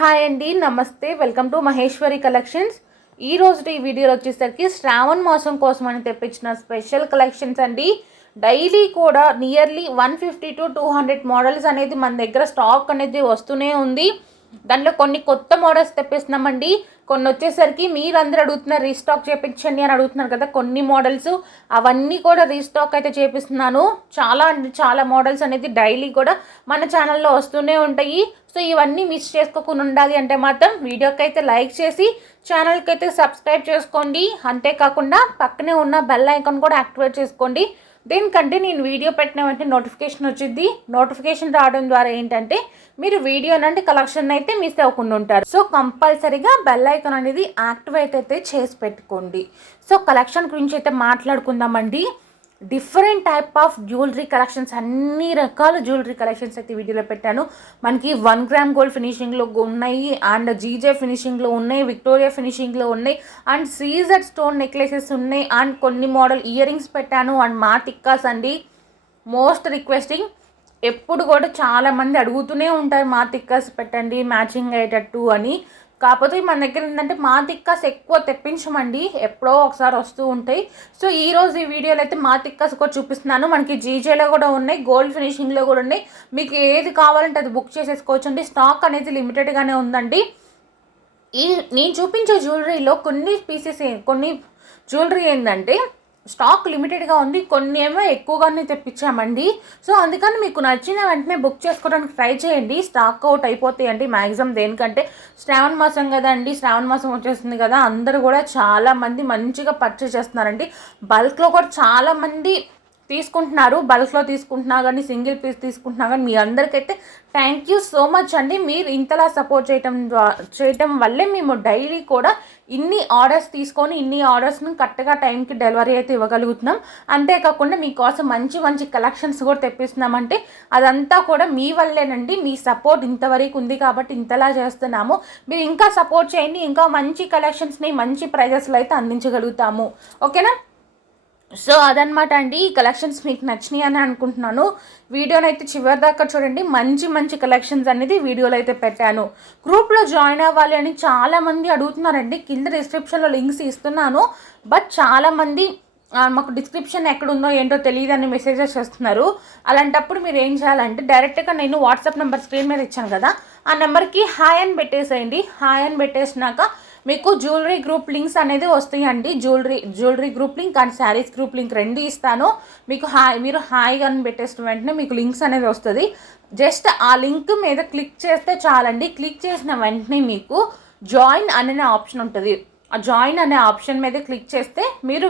Hi అండి, నమస్తే. Welcome to Maheshwari collections. ఈ రోజు ఈ వీడియోలో వచ్చేసరికి శ్రావణ మాసం కోసం అని తెప్పించిన స్పెషల్ కలెక్షన్స్ అండి. డైలీ కూడా నియర్లీ 150 to 200 మోడల్స్ అనేది మన దగ్గర స్టాక్ అనేది వస్తూనే ఉంది. దాంట్లో కొన్ని కొత్త మోడల్స్ తెప్పిస్తున్నామండి. కొన్ని వచ్చేసరికి మీరందరూ అడుగుతున్నారు రీస్టాక్ చేయించండి అని అడుగుతున్నారు కదా, కొన్ని మోడల్స్ అవన్నీ కూడా రీస్టాక్ అయితే చేపిస్తున్నాను. చాలా మోడల్స్ అనేది డైలీ కూడా మన ఛానల్లో వస్తూనే ఉంటాయి. సో ఇవన్నీ మిస్ చేసుకోకుండా ఉండాలి అంటే మాత్రం వీడియోకి అయితే లైక్ చేసి ఛానల్కి అయితే సబ్స్క్రైబ్ చేసుకోండి. అంతేకాకుండా పక్కనే ఉన్న బెల్ ఐకాన్ కూడా యాక్టివేట్ చేసుకోండి. దేనికంటే నేను వీడియో పెట్టిన వెంటనే నోటిఫికేషన్ వచ్చింది. నోటిఫికేషన్ రావడం ద్వారా ఏంటంటే మీరు వీడియో అంటే కలెక్షన్ అయితే మిస్ అవ్వకుండా ఉంటారు. సో కంపల్సరీగా బెల్ ఐకాన్ అనేది యాక్టివేట్ అయితే చేసి పెట్టుకోండి. సో కలెక్షన్ గురించి అయితే మాట్లాడుకుందామండి. Different type of jewellery collections, అన్ని రకాల జ్యువెలరీ కలెక్షన్స్ అయితే వీడియోలో పెట్టాను. మనకి 1 గ్రామ్ గోల్డ్ ఫినిషింగ్లో ఉన్నాయి, అండ్ జీజే ఫినిషింగ్లో ఉన్నాయి, విక్టోరియా ఫినిషింగ్లో ఉన్నాయి, అండ్ సీజర్ స్టోన్ నెక్లెసెస్ ఉన్నాయి, అండ్ కొన్ని మోడల్ ఇయర్ రింగ్స్ పెట్టాను, అండ్ మా తిక్కాస్ అండి. మోస్ట్ రిక్వెస్టింగ్, ఎప్పుడు కూడా చాలామంది అడుగుతూనే ఉంటారు మా తిక్కాస్ పెట్టండి మ్యాచింగ్ అయ్యేటట్టు అని. కాకపోతే మన దగ్గర ఏంటంటే మా తిక్కాస్ ఎక్కువ తెప్పించమండి, ఎప్పుడో ఒకసారి వస్తూ ఉంటాయి. సో ఈరోజు ఈ వీడియోలో అయితే మా తిక్కాస్ కూడా చూపిస్తున్నాను. మనకి జీజేలో కూడా ఉన్నాయి, గోల్డ్ ఫినిషింగ్లో కూడా ఉన్నాయి. మీకు ఏది కావాలంటే అది బుక్ చేసేసుకోవచ్చండి. స్టాక్ అనేది లిమిటెడ్గానే ఉందండి. నేను చూపించే జ్యువెలరీలో కొన్ని జ్యువెలరీ ఏంటంటే స్టాక్ లిమిటెడ్గా ఉంది, కొన్ని ఏమో ఎక్కువగానే తెప్పించామండి. సో అందుకని మీకు నచ్చిన వెంటనే బుక్ చేసుకోవడానికి ట్రై చేయండి. స్టాక్ అవుట్ అయిపోతాయండి మ్యాక్సిమం. దేనికంటే శ్రావణ మాసం కదండి, శ్రావణ మాసం వచ్చేస్తుంది కదా, అందరూ కూడా చాలామంది మంచిగా పర్చేస్ చేస్తున్నారండి. బల్క్లో కూడా చాలామంది తీసుకుంటున్నారు. బల్క్లో తీసుకుంటున్నా కానీ సింగిల్ పీస్ తీసుకుంటున్నా కానీ మీ అందరికైతే థ్యాంక్ యూ సో మచ్ అండి. మీరు ఇంతలా సపోర్ట్ చేయటం వల్లే మేము డైలీ కూడా ఇన్ని ఆర్డర్స్ తీసుకొని ఇన్ని ఆర్డర్స్ని కరెక్ట్గా టైంకి డెలివరీ అయితే ఇవ్వగలుగుతున్నాం. అంతేకాకుండా మీకోసం మంచి కలెక్షన్స్ కూడా తెప్పిస్తున్నామంటే అదంతా కూడా మీ వల్లేనండి. మీ సపోర్ట్ ఇంతవరకు ఉంది కాబట్టి ఇంతలా చేస్తున్నాము. మీరు ఇంకా సపోర్ట్ చేయండి, ఇంకా మంచి కలెక్షన్స్ని మంచి ప్రైజెస్లో అయితే అందించగలుగుతాము. ఓకేనా? సో అదనమాట అండి. ఈ కలెక్షన్స్ మీకు నచ్చినాయి అని అనుకుంటున్నాను. వీడియోని అయితే చివరి దాకా చూడండి. మంచి కలెక్షన్స్ అనేది వీడియోలో అయితే పెట్టాను. గ్రూప్లో జాయిన్ అవ్వాలి అని చాలామంది అడుగుతున్నారండి. కింద డిస్క్రిప్షన్లో లింక్స్ ఇస్తున్నాను. బట్ చాలామంది మాకు డిస్క్రిప్షన్ ఎక్కడుందో ఏంటో తెలియదని మెసేజెస్ చేస్తున్నారు. అలాంటప్పుడు మీరు ఏం చేయాలంటే డైరెక్ట్గా నేను వాట్సాప్ నెంబర్ స్క్రీన్ మీద ఇచ్చాను కదా, ఆ నెంబర్కి హాయ్ అని పెట్టేసేయండి. హాయ్ అని పెట్టేసినాక మీకు జ్యువెలరీ గ్రూప్ లింక్స్ అనేది వస్తాయండి. Jewellery group link and saris group link రెండు ఇస్తాను. మీకు మీరు హాయిగా పెట్టేసిన వెంటనే మీకు లింక్స్ అనేది వస్తుంది. జస్ట్ ఆ లింక్ మీద క్లిక్ చేస్తే చాలండి. క్లిక్ చేసిన వెంటనే మీకు జాయిన్ అనే ఆప్షన్ ఉంటుంది. ఆ జాయిన్ అనే ఆప్షన్ మీద క్లిక్ చేస్తే మీరు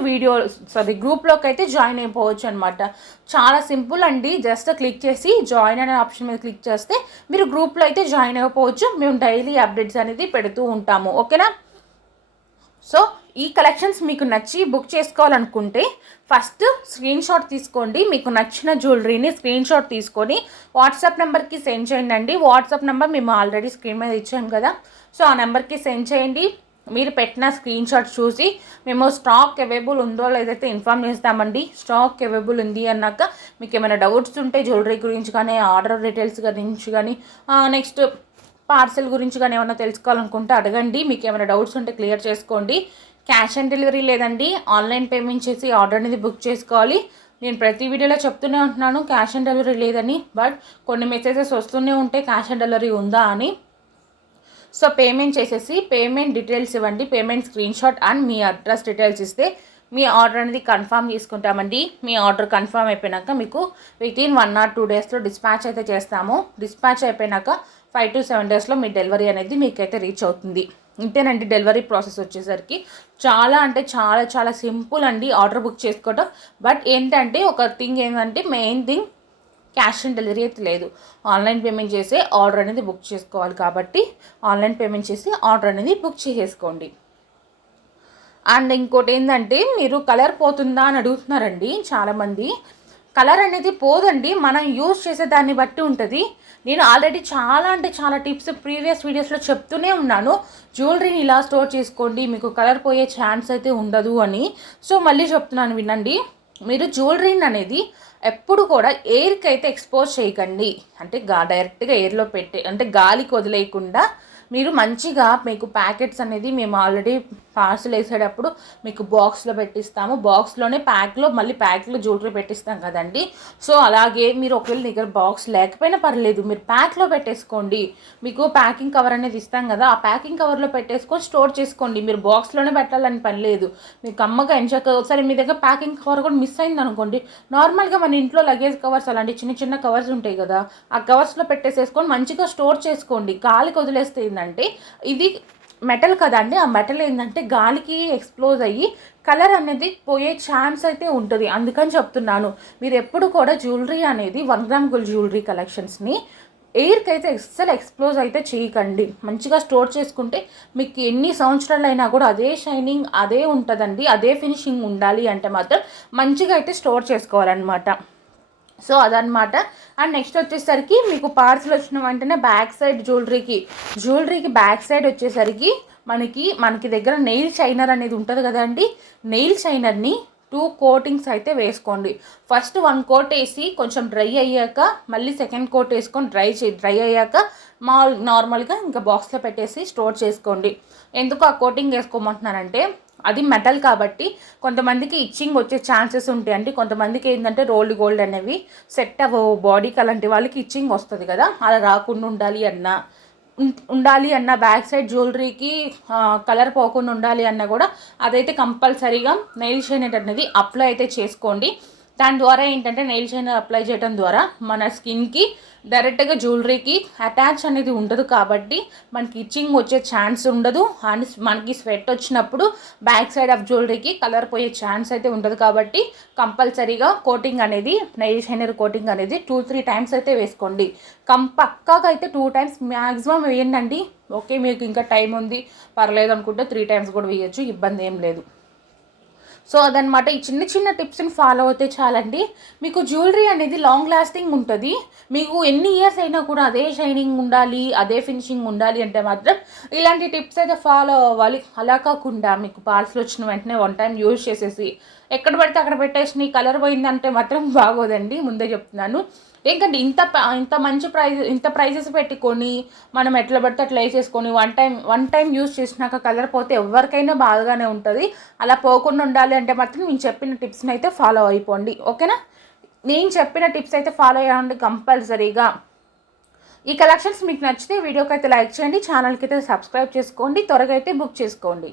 గ్రూప్లోకి అయితే జాయిన్ అయిపోవచ్చు అనమాట. చాలా సింపుల్ అండి. జస్ట్ క్లిక్ చేసి జాయిన్ అనే ఆప్షన్ మీద క్లిక్ చేస్తే మీరు గ్రూప్లో అయితే జాయిన్ అయిపోవచ్చు. మేము డైలీ అప్డేట్స్ అనేది పెడుతూ ఉంటాము. ఓకేనా? సో ఈ కలెక్షన్స్ మీకు నచ్చి బుక్ చేసుకోవాలనుకుంటే ఫస్ట్ స్క్రీన్ షాట్ తీసుకోండి. మీకు నచ్చిన జ్యువెలరీని స్క్రీన్ షాట్ తీసుకొని వాట్సాప్ నెంబర్కి సెండ్ చేయండి. వాట్సాప్ నెంబర్ మేము ఆల్రెడీ స్క్రీన్ మీద ఇచ్చాం కదా, సో ఆ నెంబర్కి సెండ్ చేయండి. మీరు పెట్టిన స్క్రీన్ షాట్ చూసి మేము స్టాక్ అవైలబుల్ ఉందో లేదైతే ఇన్ఫామ్ చేస్తామండి. స్టాక్ అవైలబుల్ ఉంది అన్నాక మీకు ఏమైనా డౌట్స్ ఉంటే జ్యువెలరీ గురించి కానీ, ఆర్డర్ డీటెయిల్స్ గురించి కానీ, నెక్స్ట్ పార్సెల్ గురించి కానీ ఏమైనా తెలుసుకోవాలనుకుంటే అడగండి. మీకు ఏమైనా డౌట్స్ ఉంటే క్లియర్ చేసుకోండి. క్యాష్ ఆన్ డెలివరీ లేదండి, ఆన్లైన్ పేమెంట్ చేసి ఆర్డర్ అనేది బుక్ చేసుకోవాలి. నేను ప్రతి వీడియోలో చెప్తూనే ఉంటున్నాను క్యాష్ ఆన్ డెలివరీ లేదని, బట్ కొన్ని మెసేజెస్ వస్తూనే ఉంటాయి క్యాష్ ఆన్ డెలివరీ ఉందా అని. సో పేమెంట్ చేసేసి పేమెంట్ డీటెయిల్స్ ఇవ్వండి. Payment screen shot and me address details ఇస్తే మీ ఆర్డర్ అనేది కన్ఫర్మ్ చేసుకుంటామండి. మీ ఆర్డర్ కన్ఫర్మ్ అయిపోయినాక మీకు వితిన్ 1 or 2 డేస్లో డిస్పాచ్ అయితే చేస్తాము. డిస్పాచ్ అయిపోయినాక 5 to 7 డేస్లో మీ డెలివరీ అనేది మీకైతే రీచ్ అవుతుంది. ఇంతేనండి డెలివరీ ప్రాసెస్ వచ్చేసరికి. చాలా అంటే చాలా సింపుల్ అండి ఆర్డర్ బుక్ చేసుకోవడం. బట్ ఏంటంటే ఒక థింగ్ ఏంటంటే main thing cash on delivery అయితే లేదు. ఆన్లైన్ పేమెంట్ చేసి ఆర్డర్ అనేది బుక్ చేసుకోవాలి కాబట్టి ఆన్లైన్ పేమెంట్ చేసి ఆర్డర్ అనేది బుక్ చేసేసుకోండి. అండ్ ఇంకోటి ఏంటంటే మీరు కలర్ పోతుందా అని అడుగుతున్నారండి చాలామంది. కలర్ అనేది పోదండి, మనం యూజ్ చేసే దాన్ని బట్టి ఉంటుంది. నేను ఆల్రెడీ చాలా టిప్స్ ప్రీవియస్ వీడియోస్లో చెప్తూనే ఉన్నాను. జ్యువెలరీని ఇలా స్టోర్ చేసుకోండి, మీకు కలర్ పోయే ఛాన్స్ అయితే ఉండదు అని. సో మళ్ళీ చెప్తున్నాను వినండి. మీరు జ్యువెలరీని అనేది ఎప్పుడు కూడా ఎయిర్కి అయితే ఎక్స్పోజ్ చేయకండి. అంటే డైరెక్ట్గా ఎయిర్లో అంటే గాలికి వదిలేయకుండా మీరు మంచిగా మీకు ప్యాకెట్స్ అనేది మేము ఆల్రెడీ పార్సల్ వేసేటప్పుడు మీకు బాక్స్లో పెట్టిస్తాము. బాక్స్లోనే మళ్ళీ ప్యాక్లో జ్యువెలరీ పెట్టిస్తాం కదండి. సో అలాగే మీరు ఒకవేళ దగ్గర బాక్స్ లేకపోయినా పర్లేదు, మీరు ప్యాక్లో పెట్టేసుకోండి. మీకు ప్యాకింగ్ కవర్ అనేది ఇస్తాం కదా, ఆ ప్యాకింగ్ కవర్లో పెట్టేసుకొని స్టోర్ చేసుకోండి. మీరు బాక్స్లోనే పెట్టాలని పని లేదు. మీకు అమ్మగా ఎంచక్క ఒకసారి మీ దగ్గర ప్యాకింగ్ కవర్ కూడా మిస్ అయింది అనుకోండి, నార్మల్గా మన ఇంట్లో లగేజ్ కవర్స్ అలాంటి చిన్న చిన్న కవర్స్ ఉంటాయి కదా, ఆ కవర్స్లో పెట్టేసేసుకొని మంచిగా స్టోర్ చేసుకోండి. గాలికి వదిలేస్తే ఏంటంటే ఇది మెటల్ కదండి, ఆ మెటల్ ఏంటంటే గాలికి ఎక్స్ప్లోజ్ అయ్యి కలర్ అనేది పోయే ఛాన్స్ అయితే ఉంటుంది. అందుకని చెప్తున్నాను, మీరు ఎప్పుడు కూడా జ్యువెలరీ అనేది 1 గ్రామ్ గోల్డ్ జ్యువెలరీ కలెక్షన్స్ని ఎయిర్కి అయితే ఎక్స్ప్లోజ్ అయితే చేయకండి. మంచిగా స్టోర్ చేసుకుంటే మీకు ఎన్ని సంవత్సరాలైనా కూడా అదే షైనింగ్ అదే ఉంటుందండి. అదే ఫినిషింగ్ ఉండాలి అంటే మాత్రం మంచిగా అయితే స్టోర్ చేసుకోవాలన్నమాట. సో అదనమాట. అండ్ నెక్స్ట్ వచ్చేసరికి మీకు పార్సల్ వచ్చిన వెంటనే బ్యాక్ సైడ్ జ్యువెలరీకి బ్యాక్ సైడ్ వచ్చేసరికి మనకి దగ్గర నెయిల్ షైనర్ అనేది ఉంటుంది కదండి. నెయిల్ షైనర్ని 2 కోటింగ్స్ అయితే వేసుకోండి. ఫస్ట్ 1 కోట్ వేసి కొంచెం డ్రై అయ్యాక మళ్ళీ సెకండ్ కోట్ వేసుకొని డ్రై అయ్యాక నార్మల్గా ఇంకా బాక్స్లో పెట్టేసి స్టోర్ చేసుకోండి. ఎందుకు ఆ కోటింగ్ వేసుకోమంటున్నానంటే అది మెటల్ కాబట్టి కొంతమందికి ఇచ్చింగ్ వచ్చే ఛాన్సెస్ ఉంటాయి. అంటే కొంతమందికి ఏంటంటే రోల్డ్ గోల్డ్ అనేవి సెట్ అవ్వవు బాడీకి, అలాంటి వాళ్ళకి ఇచ్చింగ్ వస్తుంది కదా, అలా రాకుండా ఉండాలి అన్న బ్యాక్ సైడ్ జ్యువెలరీకి కలర్ పోకుండా ఉండాలి అన్న కూడా అదైతే కంపల్సరీగా నెయిల్ షైనర్ అనేది అప్లై అయితే చేసుకోండి. దాని ద్వారా ఏంటంటే నెయిల్ షైనర్ అప్లై చేయడం ద్వారా మన స్కిన్కి డైరెక్ట్గా జ్యువెలరీకి అటాచ్ అనేది ఉండదు కాబట్టి మనకి ఇచ్చింగ్ వచ్చే ఛాన్స్ ఉండదు. అండ్ మనకి స్వెట్ వచ్చినప్పుడు బ్యాక్ సైడ్ ఆఫ్ జ్యువెలరీకి కలర్ పోయే ఛాన్స్ అయితే ఉండదు. కాబట్టి కంపల్సరీగా కోటింగ్ అనేది నెయిల్ షైనర్ కోటింగ్ అనేది 2-3 టైమ్స్ అయితే వేసుకోండి. పక్కాగా అయితే 2 టైమ్స్ మ్యాక్సిమం వేయండి. ఓకే, మీకు ఇంకా టైం ఉంది పర్లేదు అనుకుంటే 3 టైమ్స్ కూడా వేయచ్చు, ఇబ్బంది ఏం లేదు. సో అదనమాట. ఈ చిన్న చిన్న టిప్స్ని ఫాలో అయితే చాలండి. మీకు జ్యువెలరీ అనేది లాంగ్ లాస్టింగ్ ఉంటుంది. మీకు ఎన్ని ఇయర్స్ అయినా కూడా అదే షైనింగ్ ఉండాలి, అదే ఫినిషింగ్ ఉండాలి అంటే మాత్రం ఇలాంటి టిప్స్ అయితే ఫాలో అవ్వాలి. అలా కాకుండా మీకు పార్సల్ వచ్చిన వెంటనే 1 టైం యూజ్ చేసేసి ఎక్కడ పడితే అక్కడ పెట్టేసి కలర్ పోయిందంటే మాత్రం బాగోదండి, ముందే చెప్తున్నాను. ఏంటంటే ఇంత మంచి ఇంత ప్రైజెస్ పెట్టుకొని మనం ఎట్లా పడితే అట్లా వేసేసుకొని వన్ టైం యూజ్ చేసినాక కలర్ పోతే ఎవరికైనా బాగానే ఉంటుంది. అలా పోకుండా ఉండాలి అంటే మాత్రం నేను చెప్పిన టిప్స్ని అయితే ఫాలో అయిపోండి. ఓకేనా, నేను చెప్పిన టిప్స్ అయితే ఫాలో అయ్యండి కంపల్సరీగా. ఈ కలెక్షన్స్ మీకు నచ్చితే వీడియోకి అయితే లైక్ చేయండి, ఛానల్కి అయితే సబ్స్క్రైబ్ చేసుకోండి, త్వరగా అయితే బుక్ చేసుకోండి.